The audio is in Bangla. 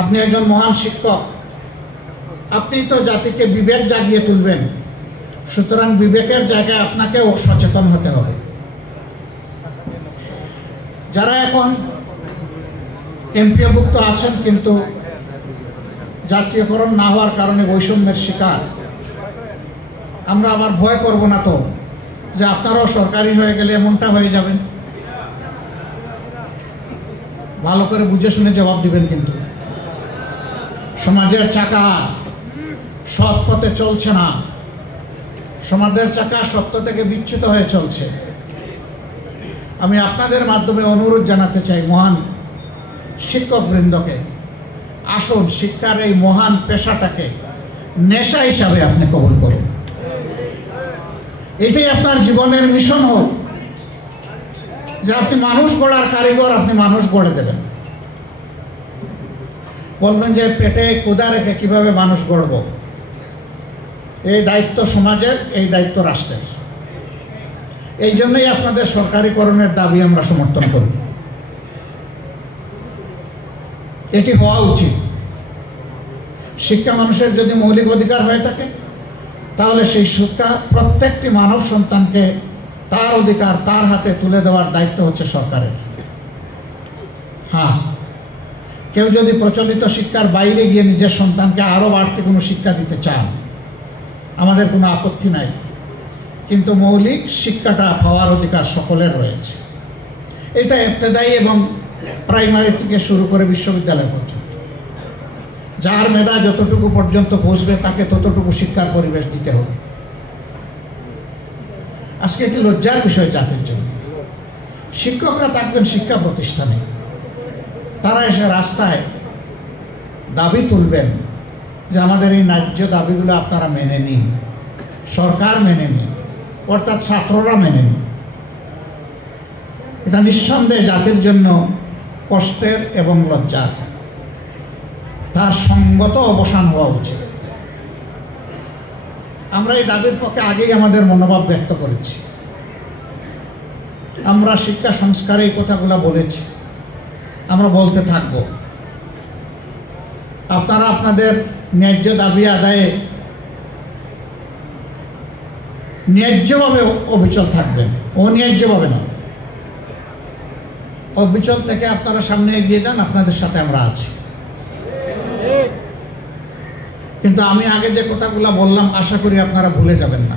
আপনি একজন মহান শিক্ষক, আপনি তো জাতিকে বিবেক জাগিয়ে তুলবেন, সুতরাং বিবেকের জায়গায় আপনাকেও সচেতন হতে হবে। যারা এখন এমপিওভুক্ত আছেন কিন্তু জাতীয়করণ না হওয়ার কারণে বৈষম্যের শিকার, আমরা আবার ভয় করব না তো যে আপনারাও সরকারি হয়ে গেলে এমনটা হয়ে যাবেন? ভালো করে বুঝে শুনে জবাব দিবেন। কিন্তু সমাজের চাকা সৎ পথে চলছে না, সমাজের চাকা সত্য থেকে বিচ্যুত হয়ে চলছে। আমি আপনাদের মাধ্যমে অনুরোধ জানাতে চাই মহান শিক্ষকবৃন্দকে, আসুন শিক্ষার এই মহান পেশাটাকে নেশা হিসাবে আপনি কবুল করুন। এটাই আপনার জীবনের মিশন হোক যে আপনি মানুষ গড়ার কারিগর, আপনি মানুষ গড়ে দেবেন। বলবেন যে পেটে ক্ষুধা রেখে কিভাবে মানুষ গড়ব, এই দায়িত্ব সমাজের, এই দায়িত্ব রাষ্ট্রের। এই জন্যই আপনাদের সরকারিকরণের দাবি আমরা সমর্থন করি। এটি হওয়া উচিত। শিক্ষা মানুষের যদি মৌলিক অধিকার হয়ে থাকে, তাহলে সেই শিক্ষা প্রত্যেকটি মানব সন্তানকে তার অধিকার তার হাতে তুলে দেওয়ার দায়িত্ব হচ্ছে সরকারের। হ্যাঁ, কেউ যদি প্রচলিত শিক্ষার বাইরে গিয়ে নিজের সন্তানকে আরো বাড়তি কোনো শিক্ষা দিতে চান, আমাদের কোনো আপত্তি নাই, কিন্তু মৌলিক শিক্ষাটা পাওয়ার অধিকার সকলের রয়েছে। এটা ইবতেদায়ী এবং প্রাইমারি থেকে শুরু করে বিশ্ববিদ্যালয় পর্যন্ত যার মেধা যতটুকু পর্যন্ত পৌঁছবে তাকে ততটুকু শিক্ষার পরিবেশ দিতে হবে। আজকে একটি লজ্জার বিষয় জাতির জন্য, শিক্ষকরা থাকবেন শিক্ষা প্রতিষ্ঠানে, তারা এসে রাস্তায় দাবি তুলবেন যে আমাদের এই ন্যায্য দাবিগুলো আপনারা মেনে নিন, সরকার মেনে নিন, অর্থাৎ ছাত্ররা মেনে নিন। এটা নিঃসন্দেহে জাতির জন্য কষ্টের এবং লজ্জার, তার সঙ্গত অবসান হওয়া উচিত। আমরা এই দাবির পক্ষে আগেই আমাদের মনোভাব ব্যক্ত করেছি। আমরা শিক্ষা সংস্কারে এই কথাগুলো বলেছি, আমরা বলতে থাকব। আপনারা আপনাদের ন্যায্য দাবি আদায়ে ন্যায্যভাবে অবিচল থাকবেন, অন্যায্যভাবে না। অবিচল থেকে আপনারা সামনে এগিয়ে যান, আপনাদের সাথে আমরা আছি। কিন্তু আমি আগে যে কথাগুলো বললাম আশা করি আপনারা ভুলে যাবেন না।